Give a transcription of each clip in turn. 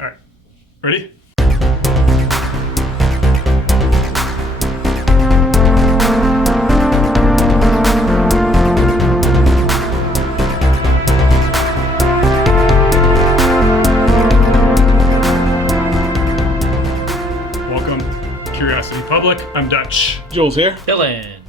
All right. Ready? Welcome, Curiosity Public. I'm Dutch. Jules here. Dylan.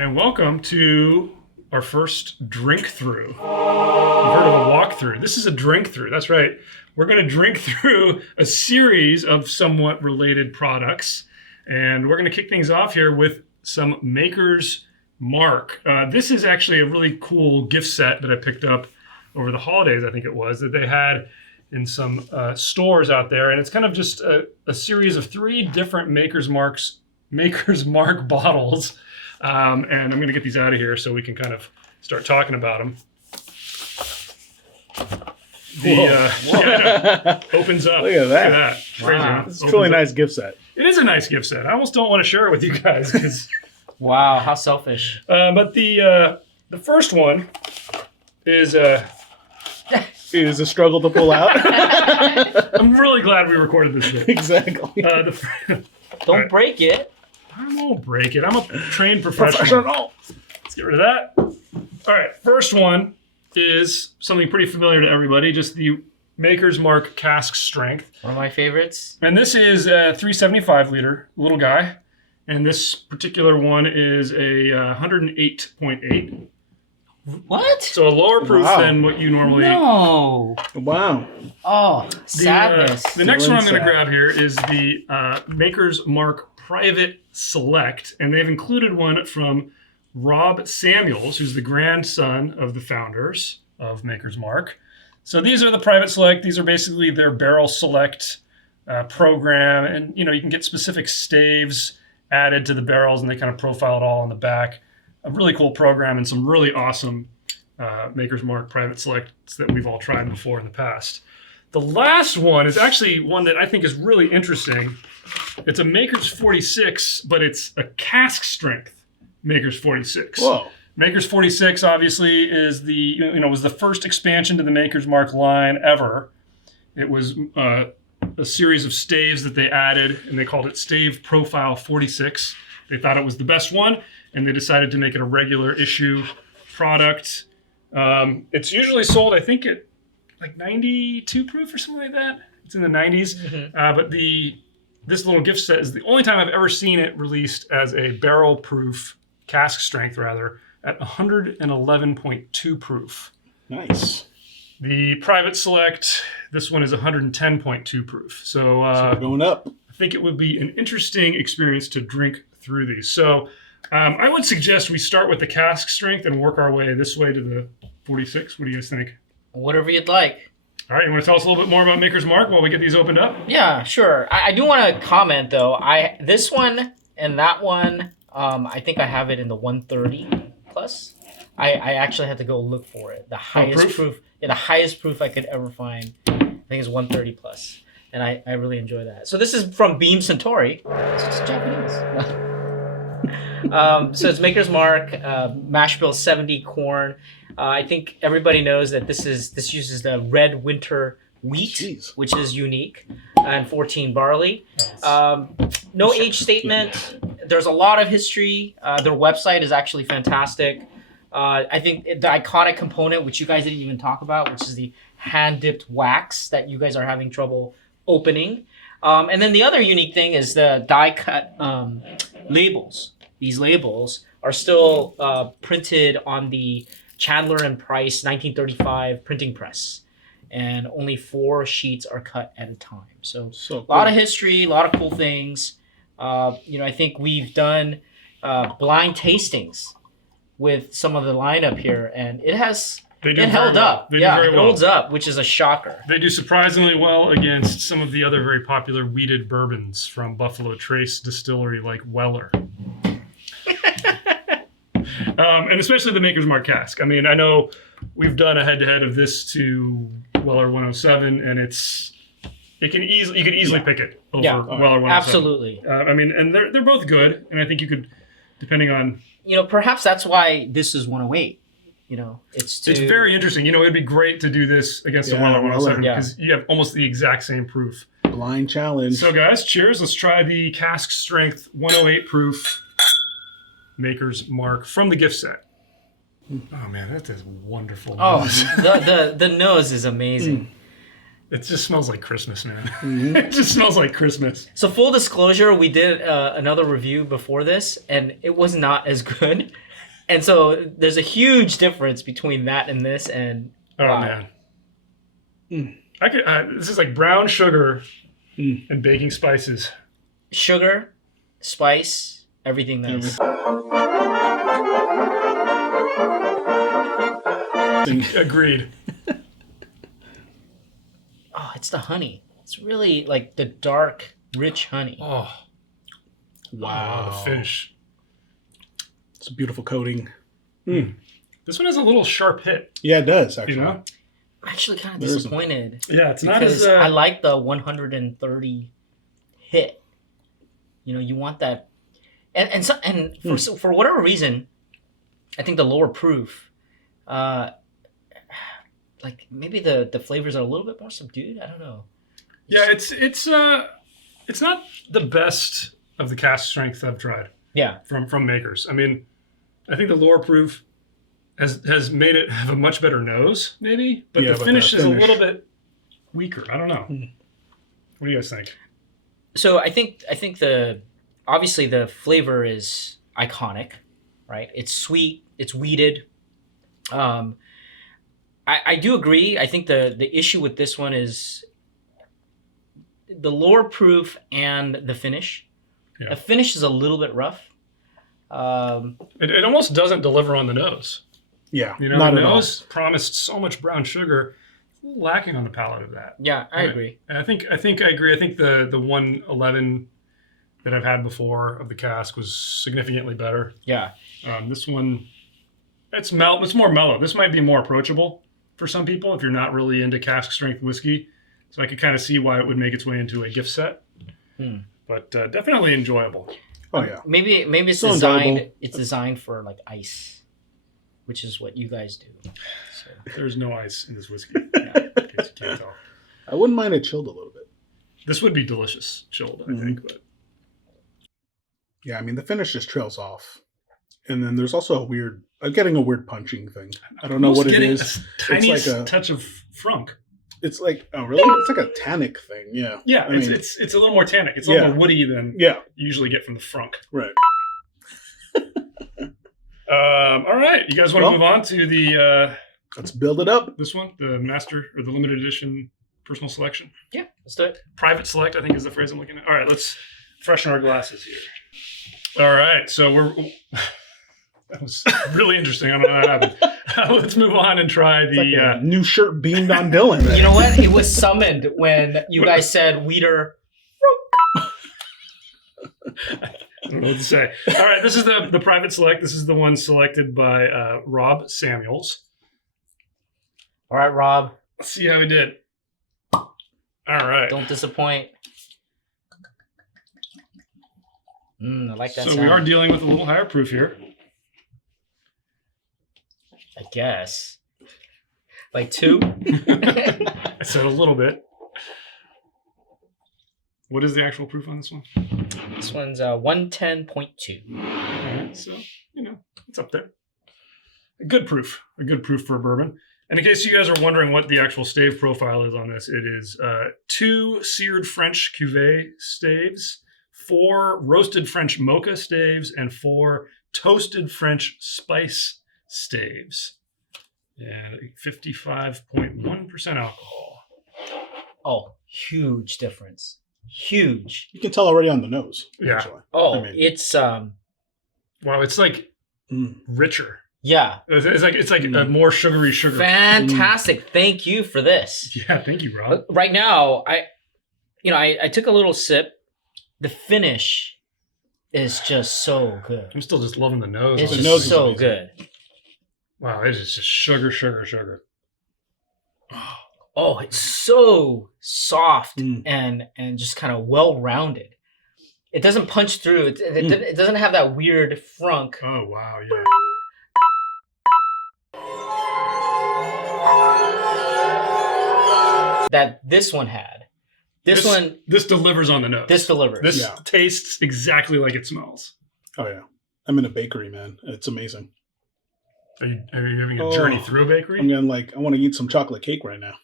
And welcome to our first drink through. You've heard of a walkthrough. This is a drink through. That's right. We're going to drink through a series of somewhat related products. And we're going to kick things off here with some Maker's Mark. This is actually a really cool gift set that I picked up over the holidays, I think it was, that they had in some stores out there. And it's kind of just a series of 3 different Maker's Mark bottles. And I'm going to get these out of here so we can kind of start talking about them. Opens up. Look at that. Wow. It's a really nice gift set. It is a nice gift set. I almost don't want to share it with you guys because. Wow, how selfish. But the first one is It is a struggle to pull out. I'm really glad we recorded this bit. Exactly. Don't break it. I won't break it. I'm a trained professional. Let's get rid of that. All right, first one is something pretty familiar to everybody, just the Maker's Mark Cask Strength. One of my favorites. And this is a 375 liter little guy. And this particular one is a 108.8. What? So a lower proof than what you normally... No. Wow. Oh, sadness. The next one I'm going to grab here is the Maker's Mark Private Select. And they've included one from Rob Samuels, who's the grandson of the founders of Maker's Mark. So these are the Private Select. These are basically their barrel select program. And, you know, you can get specific staves added to the barrels and they kind of profile it all on the back. A really cool program and some really awesome Maker's Mark Private Selects that we've all tried before in the past. The last one is actually one that I think is really interesting. It's a Maker's 46, but it's a cask strength Maker's 46. Whoa. Maker's 46 obviously is was the first expansion to the Maker's Mark line ever. It was a series of staves that they added, and they called it Stave Profile 46. They thought it was the best one, and they decided to make it a regular issue product. It's usually sold, I think, at like 92 proof or something like that. It's in the 90s. Mm-hmm. But this little gift set is the only time I've ever seen it released as a barrel proof, cask strength rather, at 111.2 proof. Nice. The Private Select, this one is 110.2 proof. So going up. I think it would be an interesting experience to drink through these. So I would suggest we start with the cask strength and work our way this way to the 46. What do you guys think? Whatever you'd like. All right, you want to tell us a little bit more about Maker's Mark while we get these opened up? Yeah, sure. I do want to comment, though. This one and that one, I think I have it in the 130 plus. I actually had to go look for it. The highest proof? Yeah, the highest proof I could ever find, I think is 130 plus. And I really enjoy that. So this is from Beam Suntory. It's Japanese. So it's Maker's Mark, mash bill 70 corn. I think everybody knows that this uses the red winter wheat, which is unique, and 14 barley. No age statement. There's a lot of history. Their website is actually fantastic. I think the iconic component, which you guys didn't even talk about, which is the hand-dipped wax that you guys are having trouble opening. And then the other unique thing is the die-cut labels. These labels are still printed on the Chandler and Price 1935 printing press. And only 4 sheets are cut at a time. So cool. A lot of history, a lot of cool things. I think we've done blind tastings with some of the lineup here, and it held up. It holds up, which is a shocker. They do surprisingly well against some of the other very popular wheated bourbons from Buffalo Trace Distillery like Weller. And especially the Maker's Mark cask. I mean, I know we've done a head-to-head of this to Weller 107, and you could easily pick it over Weller 107. Absolutely. And they're both good, and I think you could, depending on... Perhaps that's why this is 108. It's very interesting. It'd be great to do this against a Yeah, Weller 107 yeah. because you have almost the exact same proof. Blind challenge. So, guys, cheers. Let's try the Cask Strength 108 proof Maker's Mark from the gift set. Oh, man, that is wonderful. Oh, the nose is amazing. It just smells like Christmas, man. Mhm. It just smells like Christmas. So full disclosure, we did another review before this, and it was not as good. And so there's a huge difference between that and this. And Oh, wow. man. This is like brown sugar and baking spices. Sugar, spice, everything nice. Agreed. Oh, it's the honey. It's really like the dark, rich honey. Oh, Wow. the finish. It's a beautiful coating. This one has a little sharp hit, Yeah, it does, actually. you know? I'm actually kind of There's a- disappointed Yeah, it's not because as... I like the 130 hit. You want that, and for whatever reason, I think the lower proof, like maybe the flavors are a little bit more subdued. I don't know. Yeah, it's not the best of the Cask Strength I've tried Yeah, from Makers. I mean, I think the lower proof has made it have a much better nose, maybe, but Yeah, the but finish the is a finish- little bit weaker. I don't know. What do you guys think? so I think obviously the flavor is iconic, right? It's sweet, it's weeded. I do agree. I think the issue with this one is the lower proof and the finish. Yeah. The finish is a little bit rough. It almost doesn't deliver on the nose. Yeah, the not at all. nose promised so much brown sugar, it's a little lacking on the palate of that. Yeah, I Right. agree. And I think I agree. I think the 111 that I've had before of the cask was significantly better. Yeah. This one, it's more mellow. This might be more approachable for some people if you're not really into cask strength whiskey. So I could kind of see why it would make its way into a gift set. But definitely enjoyable. Oh, yeah. Maybe it's So designed. enjoyable. It's designed for like ice, which is what you guys do. So, There's no ice in this whiskey. yeah. In case you can't tell. I wouldn't mind it chilled a little bit. This would be delicious chilled, I think. But Yeah, I mean, the finish just trails off. And then there's also I'm getting a weird punching thing. I don't know what it getting is. A tiny It's like a- touch of frunk. It's like, oh, really? It's like a tannic thing. Yeah. Yeah, I it's mean- a little more tannic. It's a little Yeah. more woody than Yeah, you usually get from the frunk. right. All right, you guys want to Well- move on to the Let's build it up. this one, the master or the limited edition personal selection, Yeah, let's do it. private select, I think is the phrase I'm looking at. All right, let's freshen our glasses here. All right, so that was really interesting. I don't know how that happened. Let's move on and try It's like the. a new shirt beamed on Dylan. There. You know what? It was summoned when you guys said Weeder. I don't know what to say. All right, this is the private select. This is the one selected by Rob Samuels. All right, Rob, Let's see how he did. All right. don't disappoint. I like that So sound. we are dealing with a little higher proof here. I guess. Like 2? I said a little bit. What is the actual proof on this one? This one's 110.2. All right, so, it's up there. A good proof for a bourbon. And in case you guys are wondering what the actual stave profile is on this, it is 2 seared French cuvee staves, 4 roasted French mocha staves, and 4 toasted French spice staves. And 55.1% alcohol. Oh, huge difference. Huge. You can tell already on the nose. Yeah. Actually. Oh, I mean- it's Wow, it's like Mm. richer. yeah. It's like a more sugary sugar. Fantastic. Thank you for this. Yeah, thank you, Rob. Right now, I took a little sip. The finish is just so good. I'm still just loving the nose. It's on The this nose just is thing. so amazing. good. Wow, it is just sugar. Oh, it's so soft Mm. and just kind of well-rounded. It doesn't punch through. It doesn't have that weird frunk. Oh, wow, yeah. that this one had. This one. This delivers on the nose. This delivers. This tastes exactly like it smells. Oh yeah, I'm in a bakery, man. It's amazing. Are you having a journey through a bakery? I'm going I want to eat some chocolate cake right now.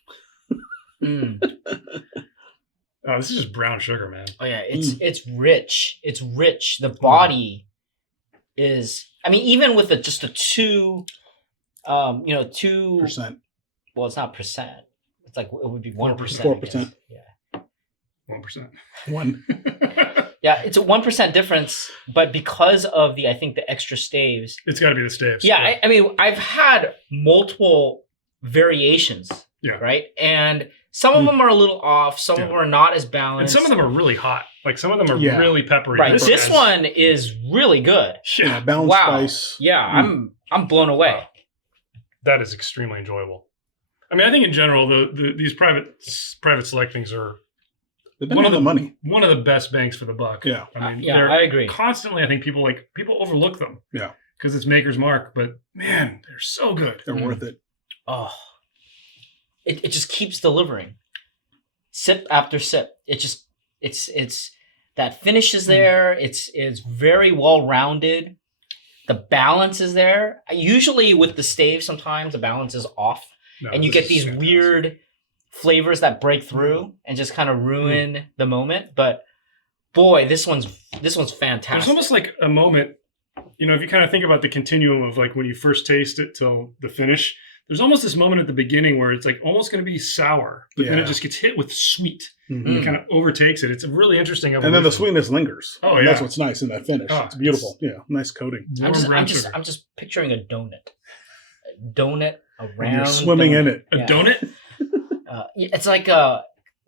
Oh, this is just brown sugar, man. Oh yeah, it's rich. It's rich. The body is. I mean, even with just a 2%. Well, it's not percent. It's like it would be 1%. 4%. Yeah. 1%. 1. Yeah, it's a 1% difference, but because of the extra staves, it's got to be the staves. Yeah, I mean, I've had multiple variations. Yeah. Right, and some of them are a little off. Some of them are not as balanced, and some of them are really hot. Like some of them are really peppery. Right, this one is really good. Yeah, balanced spice. Yeah, I'm blown away. Wow. That is extremely enjoyable. I mean, I think in general, these private select things are one of the best bangs for the buck. Yeah, I mean, I agree. Constantly, I think people overlook them. Yeah, because it's Maker's Mark, but man, they're so good. They're worth it. Oh, it just keeps delivering, sip after sip. It's that finish is there. It's very well rounded. The balance is there. Usually with the stave, sometimes the balance is off, and you get these weird flavors that break through and just kind of ruin the moment. But boy, this one's fantastic. There's almost like a moment, if you kind of think about the continuum of like when you first taste it till the finish, there's almost this moment at the beginning where it's like almost going to be sour, but then it just gets hit with sweet. It kind of overtakes it. It's a really interesting evolution. And then the sweetness lingers. Oh, and that's what's nice in that finish. It's beautiful. Nice coating. I'm just picturing a donut. A donut around. You're swimming in it. A donut? It's like a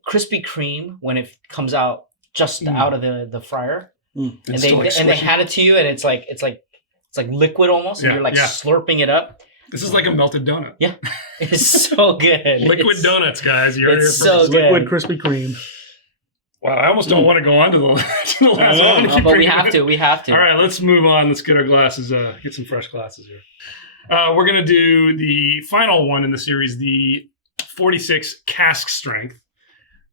Krispy Kreme when it comes out just out of the fryer, and they hand it to you, and it's like liquid almost, and you're like slurping it up. This is like a melted donut. Yeah, it's so good. Liquid donuts, guys. It's so good. Liquid Krispy Kreme. Wow, I almost don't want to go on to the last one. But we have to. We have to. All right, let's move on. Let's get our glasses. Get some fresh glasses here. We're gonna do the final one in the series, the 46 Cask Strength,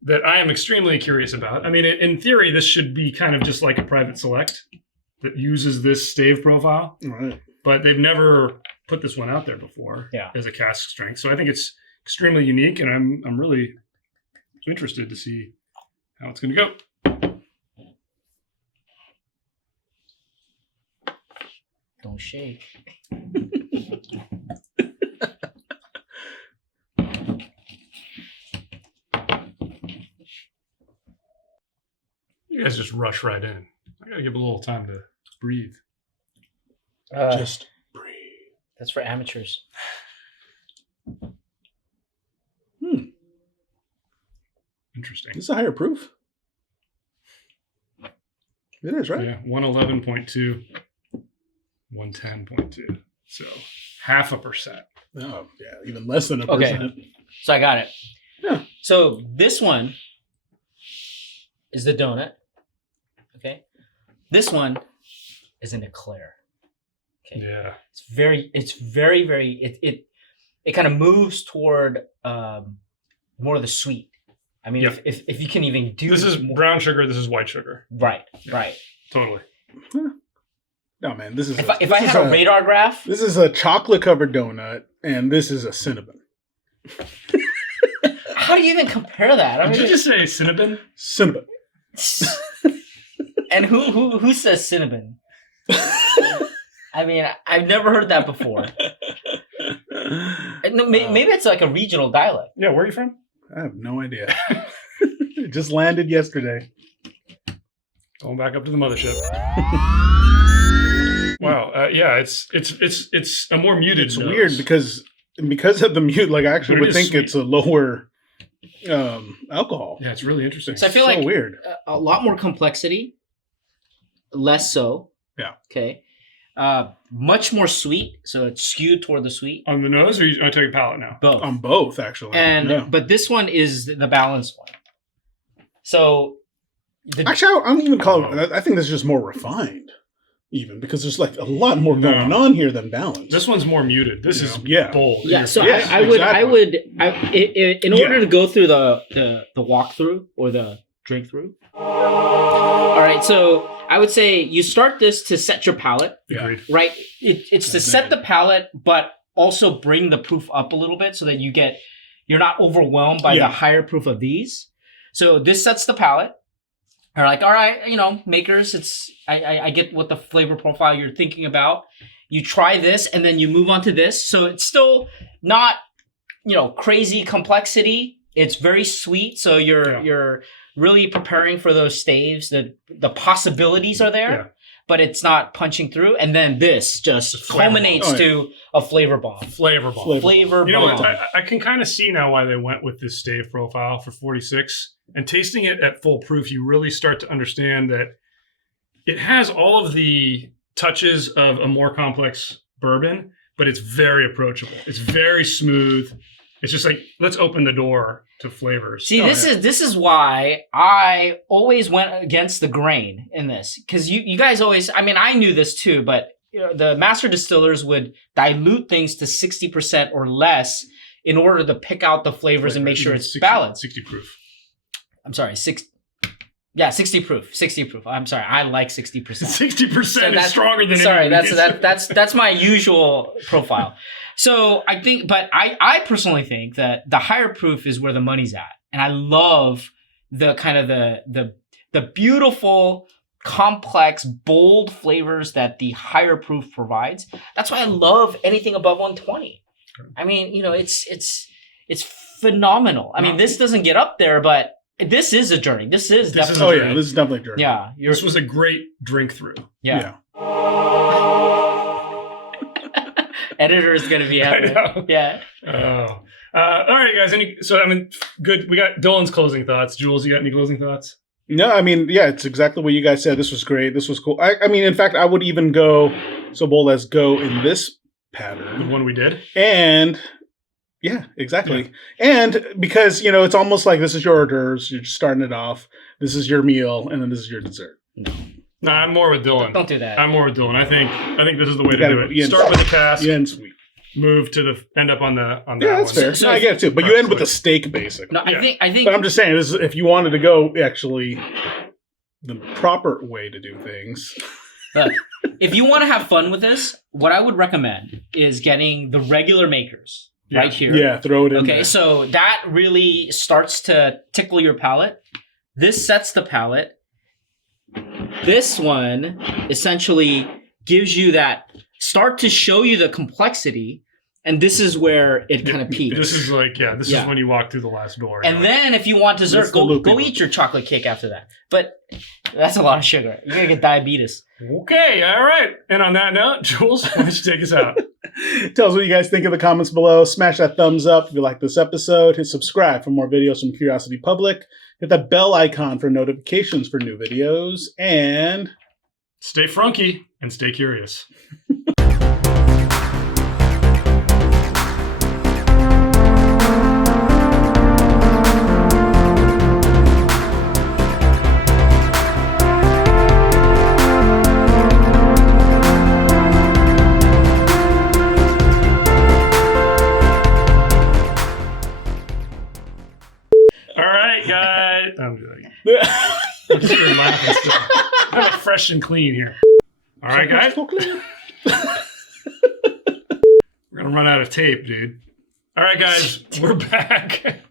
that I am extremely curious about. I mean, in theory, this should be kind of just like a private select that uses this stave profile, right? But they've never put this one out there before as a cask strength. So I think it's extremely unique, and I'm really interested to see how it's going to go. Don't shake. You guys just rush right in. I got to give a little time to breathe. Just breathe. That's for amateurs. Interesting. This is a higher proof. It is, right? Yeah, 111.2, 110.2. So 0.5%. Oh, yeah, even less than 1%. Okay, so I got it. Yeah. So this one is the donut. Okay. This one is an eclair. Okay. Yeah. It's very, it kind of moves toward more of the sweet. I mean, if you can even do this is brown sugar, this is white sugar. Right. Totally. No, man, this is if I had a radar graph. This is a chocolate covered donut, and this is a cinnamon. How do you even compare that? Did you just say cinnamon? Cinnamon. And who says cinnamon? I mean, I've never heard that before. Maybe it's like a regional dialect. Yeah, where are you from? I have no idea. It just landed yesterday. Going back up to the mothership. Wow. Yeah, it's a more muted. It's nose. weird because of the mute. Like I actually would think it's a lower alcohol. Yeah, it's really interesting. So I feel like weird. A lot more complexity, less so. Yeah. Okay. Much more sweet, so it's skewed toward the sweet. On the nose, or I tell your palate now? Both. On both, actually. But this one is the balanced one. So actually, I don't even call it. I think this is just more refined. even, because there's like a lot more going on here than balance. This one's more muted. This is bold. Yeah, so Yes, I would exactly. in order to go through the walkthrough or the drink through. All right, so I would say you start this to set your palate, Agreed. right? It's to set the palate, but also bring the proof up a little bit so that you're not overwhelmed by the higher proof of these. So this sets the palate. Are like, all right, makers, I get what the flavor profile you're thinking about. You try this and then you move on to this. So it's still not, crazy complexity. It's very sweet. So you're really preparing for those staves. The possibilities are there, but it's not punching through. And then this just culminates to a flavor bomb. Flavor bomb. Flavor bomb. You know what? I can kind of see now why they went with this stave profile for 46. And tasting it at full proof, you really start to understand that it has all of the touches of a more complex bourbon, but it's very approachable. It's very smooth. It's just like, let's open the door to flavors. See, this is why I always went against the grain in this. Because you guys always, I knew this too, but the master distillers would dilute things to 60% or less in order to pick out the flavors and make sure it's 60, balanced. 60 proof. I'm sorry, 60 proof. 60 proof. I'm sorry, I like 60%. 60% is stronger than sorry, that's my usual profile. So I think, but I personally think that the higher proof is where the money's at. And I love the kind of the beautiful, complex, bold flavors that the higher proof provides. That's why I love anything above 120. It's phenomenal. This doesn't get up there, but this is a journey. This is definitely this is definitely a journey. Yeah. This was a great drink through. Yeah. Editor is going to be happy. I know. Yeah. All right, guys. Good. We got Dylan's closing thoughts. Jules, you got any closing thoughts? No, it's exactly what you guys said. This was great. This was cool. In fact, I would even go so bold as go in this pattern. The one we did. And yeah, exactly. Yeah. And because, it's almost like this is your hors d'oeuvres. You're just starting it off. This is your meal, and then this is your dessert. No, I'm more with Dylan. Don't do that. I'm more with Dylan. I think this is the way to do it. Start with the task. You end sweet. Move to end up on that. Yeah, that's fair. So I get it too. But you end with a steak, basically. No, I think. But I'm just saying, this is, if you wanted to go actually the proper way to do things. Look, if you want to have fun with this, what I would recommend is getting the regular makers right here. Yeah, throw it in there. Okay, so that really starts to tickle your palate. This sets the palate. This one essentially gives you that start to show you the complexity, and this is where it kind of peaks. This is like, this is when you walk through the last door. And then if you want dessert, go eat your chocolate cake after that. But that's a lot of sugar. You're going to get diabetes. Okay, all right. And on that note, Jules, why don't you take us out? Tell us what you guys think in the comments below. Smash that thumbs up if you like this episode. Hit subscribe for more videos from Curiosity Public. Hit that bell icon for notifications for new videos. And stay frunky and stay curious. I'm just here laughing still. I'm fresh and clean here. All right, guys. We're going to run out of tape, dude. All right, guys. We're back.